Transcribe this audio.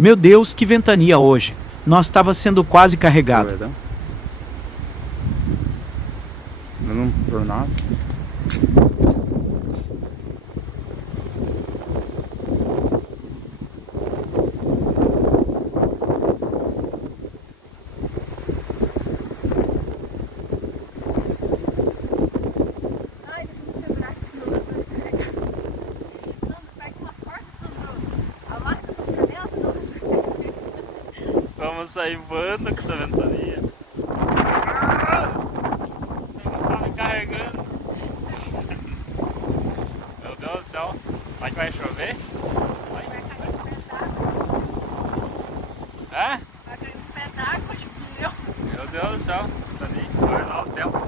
Meu Deus, que ventania hoje. Nós estava sendo quase carregado. Não por nada. Ai, deixa eu segurar aqui, senão eu tô carregando. Sandro, pega uma porta, Sandro. Amarra com as canelas, senão eu tô carregando. Vamos sair voando com essa ventania. Tá me carregando. Meu Deus do céu. Será que vai chover? Vai cair um pé d'água. É? Vai cair um pé d'água de pneu. Meu Deus do céu. Tá ali. Olha lá o tempo.